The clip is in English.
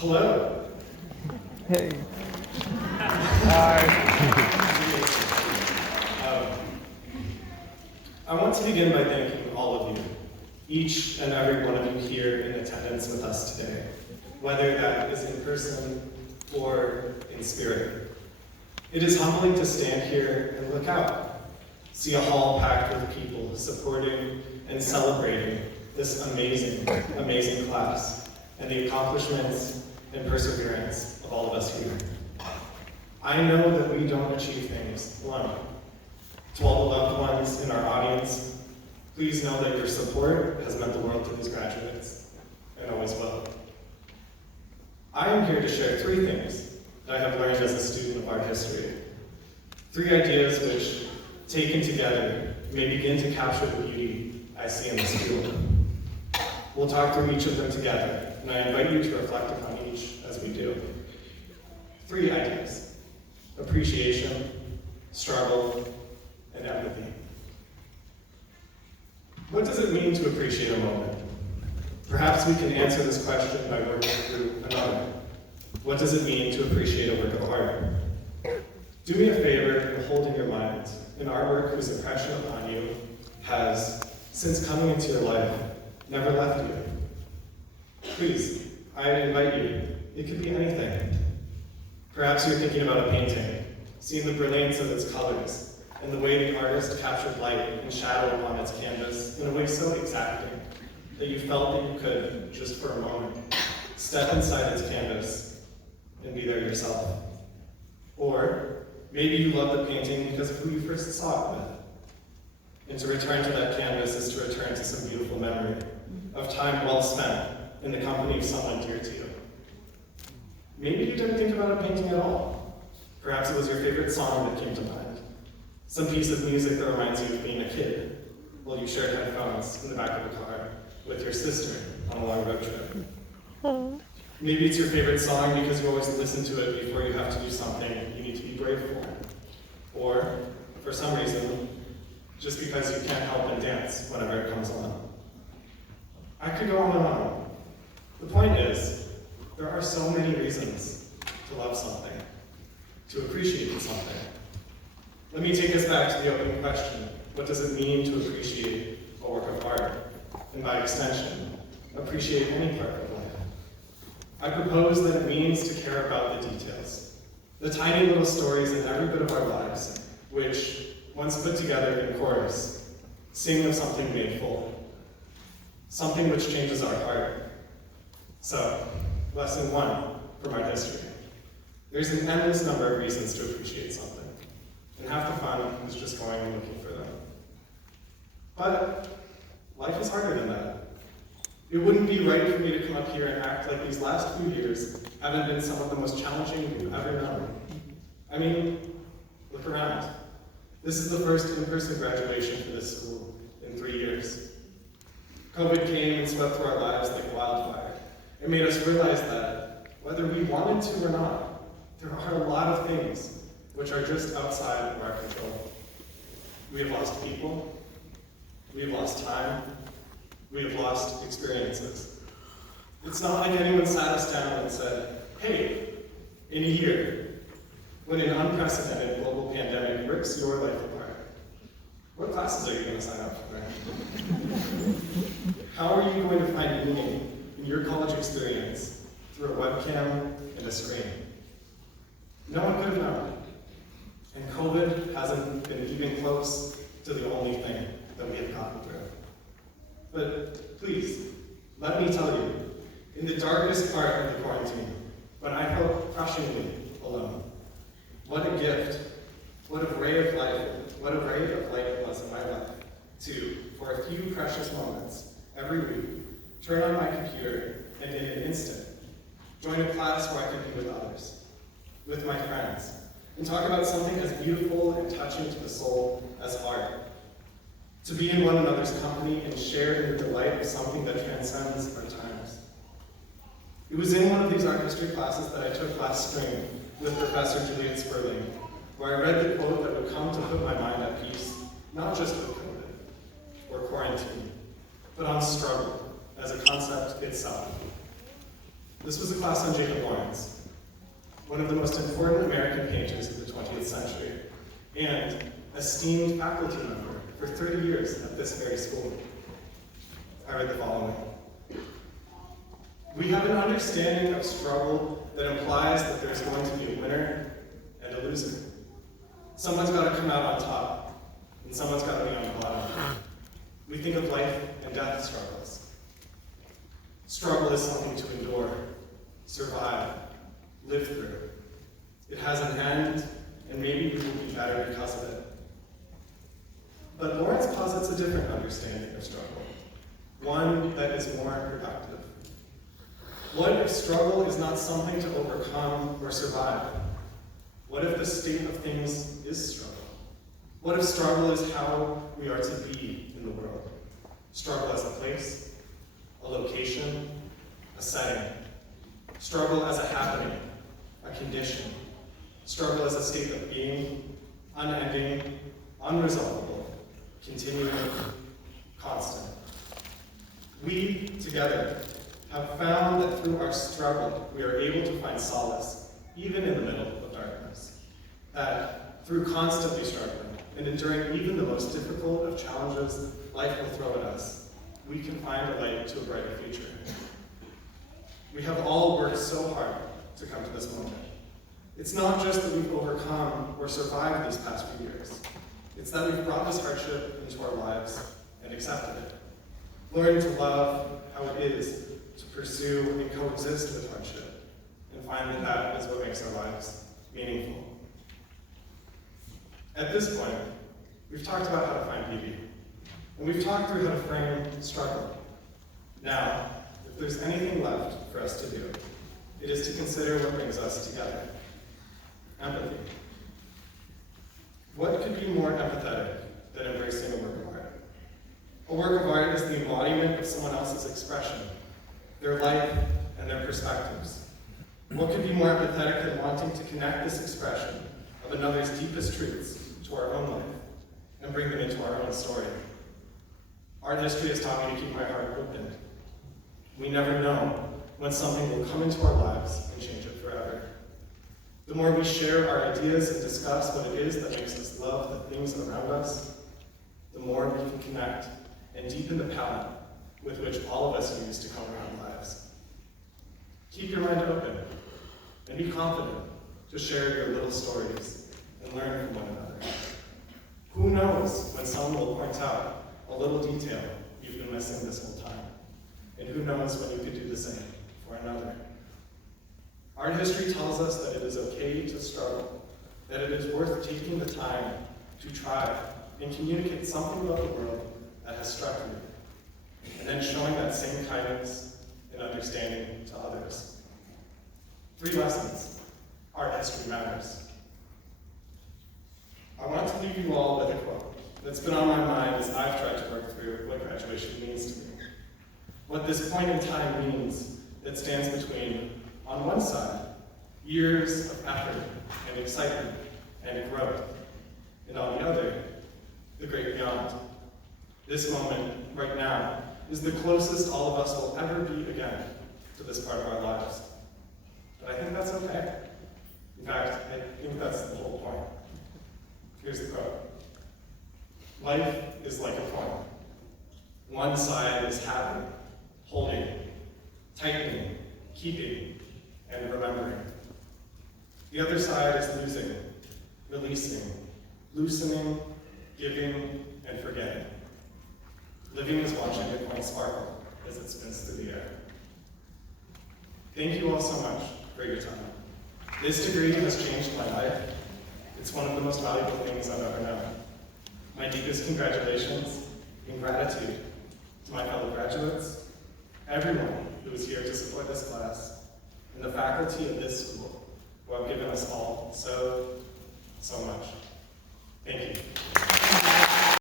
Hello. Hey. Hi. I want to begin by thanking all of you, each and every one of you here in attendance with us today, whether that is in person or in spirit. It is humbling to stand here and look out, see a hall packed with people supporting and celebrating this amazing, amazing class and the accomplishments and perseverance of all of us here. I know that we don't achieve things alone. To all the loved ones in our audience, please know that your support has meant the world to these graduates, and always will. I am here to share 3 things that I have learned as a student of art history. 3 ideas which, taken together, may begin to capture the beauty I see in this field. We'll talk through each of them together, and I invite you to reflect upon each as we do. 3 ideas: appreciation, struggle, and empathy. What does it mean to appreciate a moment? Perhaps we can answer this question by working through another. What does it mean to appreciate a work of art? Do me a favor and hold in your mind an artwork whose impression upon you has, since coming into your life, never left you. Please, I invite you. It could be anything. Perhaps you're thinking about a painting, seeing the brilliance of its colors, and the way the artist captured light and shadow upon its canvas in a way so exacting that you felt that you could, just for a moment, step inside its canvas and be there yourself. Or maybe you love the painting because of who you first saw it with. And to return to that canvas is to return to some beautiful memory of time well spent in the company of someone dear to you. Maybe you didn't think about a painting at all. Perhaps it was your favorite song that came to mind. Some piece of music that reminds you of being a kid while you shared headphones in the back of a car with your sister on a long road trip. Maybe it's your favorite song because you always listen to it before you have to do something you need to be brave for. Or, for some reason, just because you can't help but dance whenever it comes on. I could go on and on. The point is, there are so many reasons to love something, to appreciate something. Let me take us back to the opening question. What does it mean to appreciate a work of art? And by extension, appreciate any part of life. I propose that it means to care about the details, the tiny little stories in every bit of our lives, which, once put together in chorus, sing of something made full, something which changes our heart. So, lesson 1 from art history. There's an endless number of reasons to appreciate something. And half the fun is just going and looking for them. But life is harder than that. It wouldn't be right for me to come up here and act like these last few years haven't been some of the most challenging you've ever known. I mean, look around. This is the first in-person graduation for this school in 3 years. COVID came and swept through our lives like wildfire. It made us realize that, whether we wanted to or not, there are a lot of things which are just outside of our control. We have lost people, we have lost time, we have lost experiences. It's not like anyone sat us down and said, hey, in a year, when an unprecedented global pandemic rips your life apart, what classes are you going to sign up for? How are you going to find meaning in your college experience through a webcam and a screen? No one could have known. And COVID hasn't been even close to the only thing that we have gotten through. But please, let me tell you, in the darkest part of the quarantine, when I felt crushingly alone, what a gift, what a ray of light it was in my life to, for a few precious moments every week, turn on my computer and in an instant, join a class where I could be with others, with my friends, and talk about something as beautiful and touching to the soul as art. To be in one another's company and share in the delight of something that transcends our times. It was in one of these art history classes that I took last spring with Professor Juliet Sperling, where I read the quote that would come to put my mind at peace, not just with COVID or quarantine, but on struggle as a concept itself. This was a class on Jacob Lawrence, one of the most important American painters of the 20th century, and esteemed faculty member for 30 years at this very school. I read the following. We have an understanding of struggle that implies that there's going to be a winner and a loser. Someone's got to come out on top, and someone's got to be on the bottom. We think of life and death struggles. Struggle is something to endure, survive, live through. It has an end, and maybe we will be better because of it. But Lawrence posits a different understanding of struggle, one that is more productive. What if struggle is not something to overcome or survive? What if the state of things is struggle? What if struggle is how we are to be in the world? Struggle as a place, a location, a setting. Struggle as a happening, a condition. Struggle as a state of being, unending, unresolvable, continuing, constant. We, together, have found that through our struggle, we are able to find solace, even in the middle of darkness. That through constantly struggling and enduring even the most difficult of challenges life will throw at us, we can find a light to a brighter future. We have all worked so hard to come to this moment. It's not just that we've overcome or survived these past few years. It's that we've brought this hardship into our lives and accepted it. Learning to love how it is to pursue and coexist with hardship, and find that that is what makes our lives meaningful. At this point, we've talked about how to find beauty, and we've talked through how to frame struggle. Now, if there's anything left for us to do, it is to consider what brings us together. Empathy. What could be more empathetic than embracing a work of art? A work of art is the embodiment of someone else's expression, their life, and their perspectives. What could be more empathetic than wanting to connect this expression of another's deepest truths to our own life and bring them into our own story? Art history has taught me to keep my heart open. We never know when something will come into our lives and change it forever. The more we share our ideas and discuss what it is that makes us love the things around us, the more we can connect and deepen the palette with which all of us use to color our lives. Keep your mind open and be confident to share your little stories and learn from one another. Who knows when someone will point out a little detail you've been missing this whole time, and who knows when you could do the same for another. Art history tells us that it is okay to struggle, that it is worth taking the time to try and communicate something about the world that has struck you, and then showing that same kindness and understanding to others. 3 lessons. Art history matters. I want to leave you all with a quote that's been on my mind as I've tried to work through what graduation means to me. What this point in time means that stands between, on one side, years of effort and excitement and growth, and on the other, the great beyond. This moment, right now, is the closest all of us will ever be again to this part of our lives. But I think that's okay. In fact, I think that's the whole point. Here's the quote. Life is like a coin. One side is having, holding, tightening, keeping, and remembering. The other side is losing, releasing, loosening, giving, and forgetting. Living is watching the coin sparkle as it spins through the air. Thank you all so much for your time. This degree has changed my life. It's one of the most valuable things I've ever known. My deepest congratulations and gratitude to my fellow graduates, everyone who is here to support this class, and the faculty of this school who have given us all so much. Thank you.